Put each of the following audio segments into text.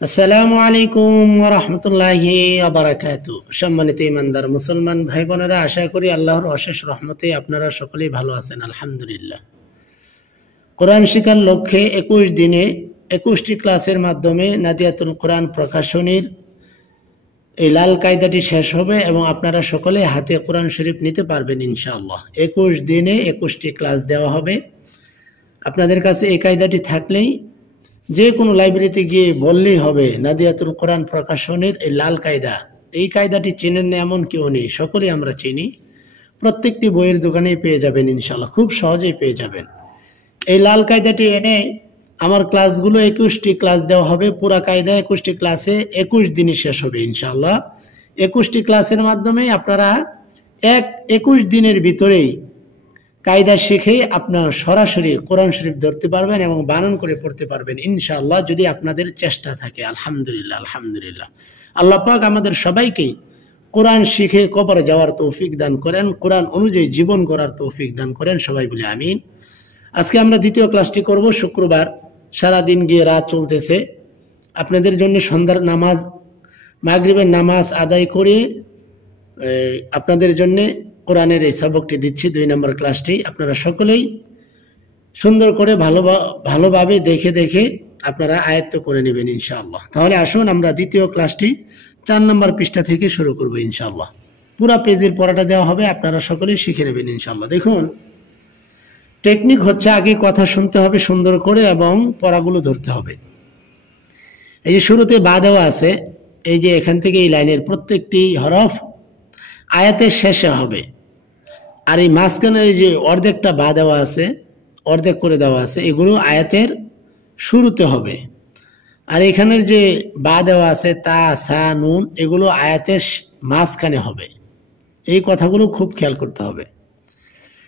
আসসালামু আলাইকুম ওয়া রাহমাতুল্লাহি ওয়া বারাকাতুহু। সম্মানিত ঈমানদার মুসলমান ভাই বোনেরা, আশা করি আল্লাহর অশেষ রহমতে আপনারা সকলেই ভালো আছেন। আলহামদুলিল্লাহ। কোরআন শিক্ষার লক্ষ্যে 21 দিনে 21টি ক্লাসের মাধ্যমে নাদিয়াতুল কোরআন প্রকাশনীর এই লাল কায়দাটি শেষ হবে এবং আপনারা সকলে হাতে কোরআন শরীফ নিতে পারবেন ইনশাআল্লাহ। 21 দিনে 21টি ক্লাস দেওয়া হবে। আপনাদের কাছে এই কায়দাটি থাকলেই যে কোনো লাইব্রেরিতে গিয়ে বললেই হবে নাদিয়াতুল কোরআন প্রকাশনের এই লাল কায়দা। এই কায়দাটি চেনেন না এমন কেউ নেই, সকলেই আমরা চিনি। প্রত্যেকটি বইয়ের দোকানেই পেয়ে যাবেন ইনশাআল্লাহ, খুব সহজেই পেয়ে যাবেন। এই লাল কায়দাটি এনে আমার ক্লাসগুলো 21টি ক্লাস দেওয়া হবে। পুরা কায়দা 21টি ক্লাসে 21 দিনই শেষ হবে ইনশাআল্লাহ। 21টি ক্লাসের মাধ্যমে আপনারা 21 দিনের ভিতরেই কায়দা শিখে আপনার সরাসরি কোরআন শরীফ ধরতে পারবেন এবং বানান করে পড়তে পারবেন ইনশাআল্লাহ, যদি আপনাদের চেষ্টা থাকে। আলহামদুলিল্লাহ, আলহামদুলিল্লাহ। আল্লাহ পাক আমাদের সবাইকেই কোরআন শিখে কবরে যাওয়ার তৌফিক দান করেন, কোরআন অনুযায়ী জীবন গড়ার তৌফিক দান করেন, সবাই বলে আমিন। আজকে আমরা দ্বিতীয় ক্লাসটি করব। শুক্রবার সারাদিন গিয়ে রাত চলতেছে। আপনাদের জন্য সন্ধ্যার নামাজ, মাগরিবের নামাজ আদায় করে আপনাদের জন্য কোরআনের এই সবকটি দিচ্ছি, 2 নম্বর ক্লাসটি। আপনারা সকলেই সুন্দর করে ভালোভাবে দেখে দেখে আপনারা আয়ত্ত করে নেবেন ইনশাআল্লাহ। তাহলে আসুন আমরা দ্বিতীয় ক্লাসটি 4 নম্বর পৃষ্ঠা থেকে শুরু করব ইনশাআল্লাহ। পুরা পেজের পড়াটা দেওয়া হবে, আপনারা সকলেই শিখে নেবেন ইনশাআল্লাহ। দেখুন, টেকনিক হচ্ছে আগে কথা শুনতে হবে সুন্দর করে এবং পড়াগুলো ধরতে হবে। এই যে শুরুতে বা দেওয়া আছে, এই যে এখান থেকে এই লাইনের প্রত্যেকটি হরফ আয়াতের শেষে হবে। আর এই মাঝখানের এই যে অর্ধেকটা বা দেওয়া আছে, অর্ধেক করে দেওয়া আছে, এগুলো আয়াতের শুরুতে হবে। আর এখানের যে বা দেওয়া আছে তা, সা, নুন, এগুলো আয়াতের মাঝখানে হবে। এই কথাগুলো খুব খেয়াল করতে হবে।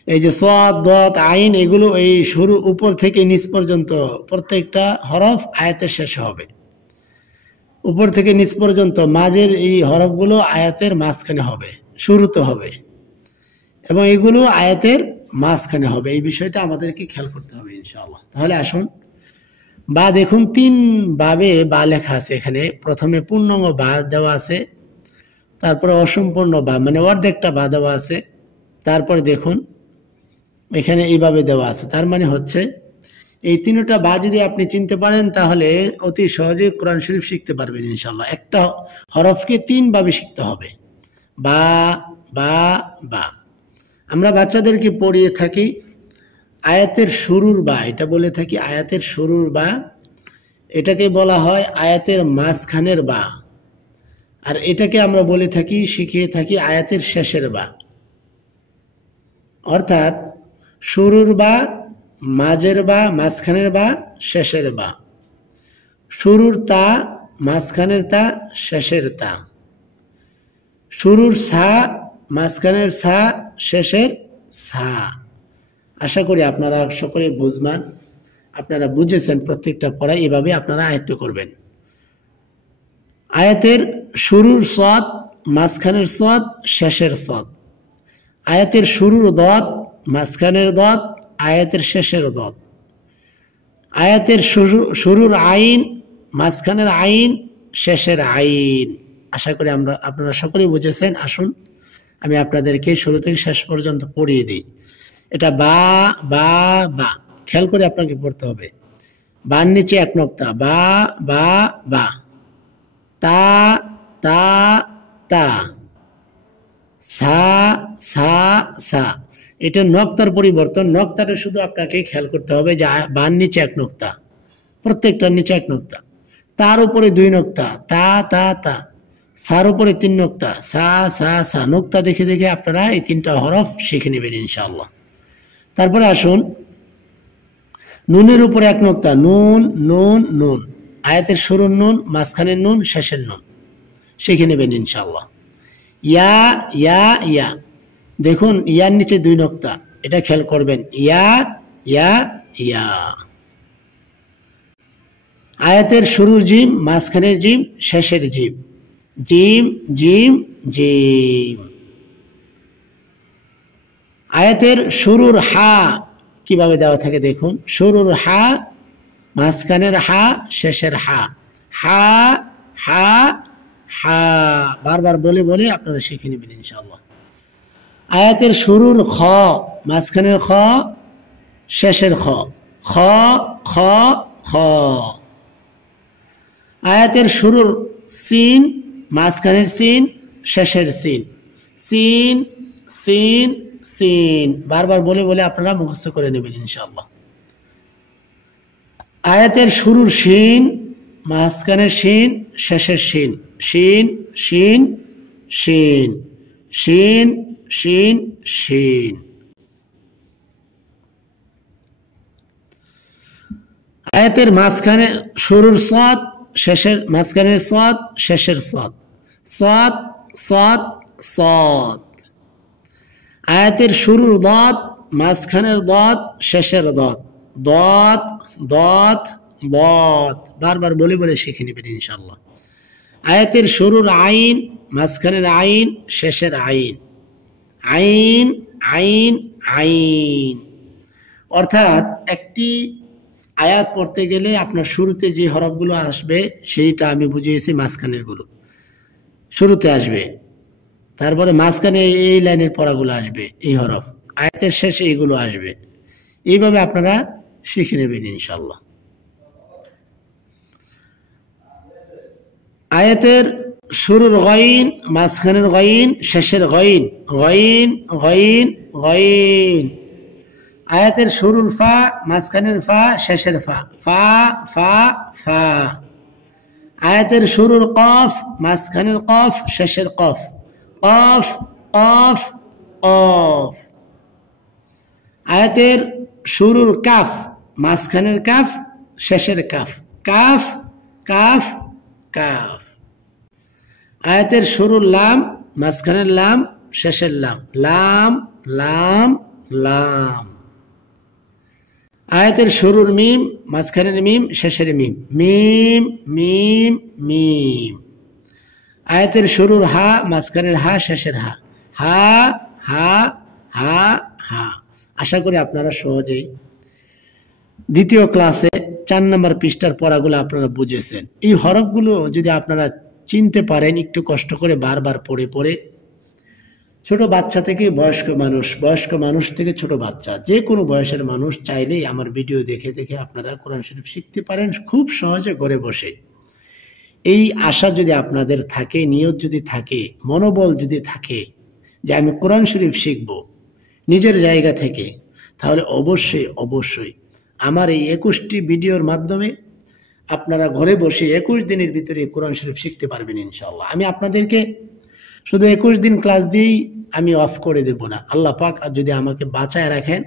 এই যে সাদ, দাত, আইন, এগুলো এই শুরু উপর থেকে নিচ পর্যন্ত প্রত্যেকটা হরফ আয়াতের শেষে হবে। উপর থেকে নিচ পর্যন্ত মাঝের এই হরফগুলো আয়াতের মাঝখানে হবে, শুরুতে হবে, এবং এগুলো আয়াতের মাঝখানে হবে। এই বিষয়টা আমাদেরকে খেয়াল করতে হবে ইনশাআল্লাহ। তাহলে আসুন, বা দেখুন 3 ভাবে বা লেখা আছে এখানে। প্রথমে পূর্ণাঙ্গ বা দেওয়া আছে, তারপরে অসম্পূর্ণ বা মানে অর্ধেকটা বা দেওয়া আছে, তারপরে দেখুন এখানে এইভাবে দেওয়া আছে। তার মানে হচ্ছে এই 3টা বা যদি আপনি চিনতে পারেন তাহলে অতি সহজে কোরআন শরীফ শিখতে পারবেন ইনশাআল্লাহ। একটা হরফকে 3 ভাবে শিখতে হবে। বা বা বা। আমরা বাচ্চাদেরকে পড়িয়ে থাকি আয়াতের শুরুর বা, এটা বলে থাকি আয়াতের শুরুর বা, এটাকে বলা হয় আয়াতের মাঝখানের বা, আর এটাকে আমরা বলে থাকি, শিখিয়ে থাকি আয়াতের শেষের বা। অর্থাৎ শুরুর বা, মাঝের বা, মাঝখানের বা, শেষের বা। শুরুর তা, মাঝখানের তা, শেষের তা। শুরুর সা, মাঝখানের সা, শেষের সা। আশা করি আপনারা সকলে বুঝবেন, আপনারা বুঝেছেন প্রত্যেকটা পড়া। এভাবে আপনারা আয়ত্ত করবেন। আয়াতের শুরুর সদ, মাঝখানের সদ, শেষের সদ। আয়াতের শুরুর দদ, মাঝখানের দদ, আয়াতের শেষের দদ। আয়াতের শুরুর আইন, মাঝখানের আইন, শেষের আইন। আশা করি আপনারা সকলেই বুঝেছেন। আসুন আমি আপনাদেরকে শুরু থেকে শেষ পর্যন্ত পড়িয়ে দিই। এটা বা বা বা, খেয়াল করে আপনাকে পড়তে হবে। বার নিচে 1 নক্তা, বা বা বা। তা তা তা। সা সা সা। এটা নক্তার পরিবর্তন। নক্তাটা শুধু আপনাকে খেয়াল করতে হবে যে বার নিচে 1 নক্তা, প্রত্যেকটার নিচে 1 নক্তা। তার উপরে 2 নক্তা, তা তা তা। সার উপরে 3 নক্তা, সা সা সা। নক্তা দেখে দেখে আপনারা এই 3টা হরফ শিখে নেবেন ইনশাআল্লাহ। তারপরে আসুন, নুনের উপরে 1 নক্তা, নুন নুন নুন। আয়াতের শুরুর নুন, মাঝখানের নুন, শেষের নুন শিখে নেবেন ইনশাআল্লাহ। ইয়া ইয়া ইয়া। দেখুন ইয়ার নিচে 2 নক্তা, এটা খেয়াল করবেন। ইয়া ইয়া ইয়া। আয়াতের শুরুর জিম, মাঝখানের জিম, শেষের জিম। Gym gym gym. আয়াতের শুরুর হা কিভাবে দেওয়া থাকে দেখুন। শুরুর হা, মাঝখানের হা, শেষের হা। হা হা হা, বারবার বলে বলে আপনারা শিখে নেবেন ইনশাআল্লাহ। আয়াতের শুরুর খ, মাঝখানের খ, শেষের খ, খ খ খ। আয়াতের শুরুর সিন, মাঝখানের সিন, শেষের সিন, সিন সিন সিন, বারবার বলে বলে আপনারা মুখস্থ করে নেবেন ইনশাআল্লাহ। আয়াতের শুরুর শিন, মাঝখানের শিন, শেষের শিন, শিন শিন শিন, শিন শিন শিন। আয়াতের মাঝখানে শুরুর সাদ, শেষের মাঝখানের সাদ, শেষের সাদ, সাদ সাদ সাদ। আয়াতের শুরুর দাঁত, মাঝখানের দাঁত, শেষের দাঁত, দাঁত দাঁত দাঁত, বারবার বলে বলে শিখে নেবেন ইনশাআল্লাহ। আয়াতের শুরুর আইন, মাঝখানের আইন, শেষের আইন, আইন আইন আইন। অর্থাৎ একটি আয়াত পড়তে গেলে আপনার শুরুতে যে হরফগুলো আসবে সেইটা আমি বুঝিয়েছি, মাঝখানের গুলো শুরুতে আসবে, তারপরে মাঝখানে এই লাইনের পড়াগুলো আসবে, এই হরফ, আয়াতের শেষে এইগুলো আসবে। এইভাবে আপনারা শিখে নেবেন ইনশাআল্লাহ। আয়াতের শুরুর গইন, মাঝখানের গইন, শেষের গইন, গইন গইন গইন। আয়াতের শুরুর ফা, মাঝখানের ফা, শেষের ফা, ফা ফা ফা। আয়াতের শুরুর কফ, মাঝখানের কফ, শেষের কফ, কফ কফ কফ। আয়াতের শুরুর কাফ, মাঝখানের কাফ, শেষের কাফ, কাফ কাফ কাফ। আয়াতের শুরুর লাম, মাঝখানের লাম, শেষের লাম, লাম লাম লাম। আয়াতের শুরুর মিম, মাঝখানের মিম, শেষের মিম, মিম মিম মিম। আয়াতের শুরুর হা, মাঝখানের হা, শেষের হা, হা হা হা হা। আশা করি আপনারা সহজেই দ্বিতীয় ক্লাসে 4 নম্বর পৃষ্ঠার পড়াগুলো আপনারা বুঝেছেন। এই হরফগুলো যদি আপনারা চিনতে পারেন, একটু কষ্ট করে বারবার পড়ে পড়ে, ছোট বাচ্চা থেকে বয়স্ক মানুষ, বয়স্ক মানুষ থেকে ছোট বাচ্চা, যে কোনো বয়সের মানুষ চাইলেই আমার ভিডিও দেখে দেখে আপনারা কোরআন শরীফ শিখতে পারেন খুব সহজে ঘরে বসে। এই আশা যদি আপনাদের থাকে, নিয়ত যদি থাকে, মনোবল যদি থাকে যে আমি কোরআন শরীফ শিখব নিজের জায়গা থেকে, তাহলে অবশ্যই অবশ্যই আমার এই 21টি ভিডিওর মাধ্যমে আপনারা ঘরে বসে 21 দিনের ভিতরে কোরআন শরীফ শিখতে পারবেন ইনশাআল্লাহ। আমি আপনাদেরকে শুধু 21 দিন ক্লাস দিয়েই আমি অফ করে দেব না। আল্লাহ পাক যদি আমাকে বাঁচায় রাখেন,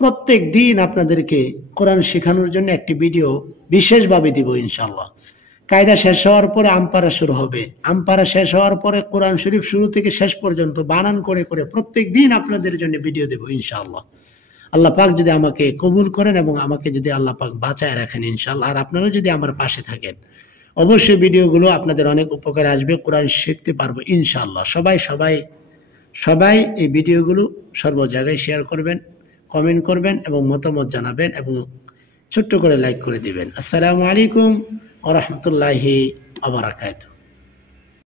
প্রত্যেক দিন আপনাদেরকে কোরআন শেখানোর জন্য একটি ভিডিও বিশেষভাবে দিব ইনশাআল্লাহ। কায়দা শেষ হওয়ার পরে আমপারা শুরু হবে, আমপারা শেষ হওয়ার পরে কোরআন শরীফ শুরু থেকে শেষ পর্যন্ত বানান করে করে প্রত্যেক দিন আপনাদের জন্য ভিডিও দেব ইনশাআল্লাহ। আল্লাহ পাক যদি আমাকে কবুল করেন এবং আমাকে যদি আল্লাহ পাক বাঁচায় রাখেন ইনশাআল্লাহ, আর আপনারা যদি আমার পাশে থাকেন, অবশ্যই ভিডিওগুলো আপনাদের অনেক উপকারে আসবে, কোরআন শিখতে পারবো ইনশাআল্লাহ। সবাই সবাই সবাই এই ভিডিওগুলো সর্ব জায়গায় শেয়ার করবেন, কমেন্ট করবেন এবং মতামত জানাবেন এবং ছোট্ট করে লাইক করে দিবেন। আসসালামু আলাইকুম ওয়া রাহমাতুল্লাহি ওয়া বারাকাতুহু।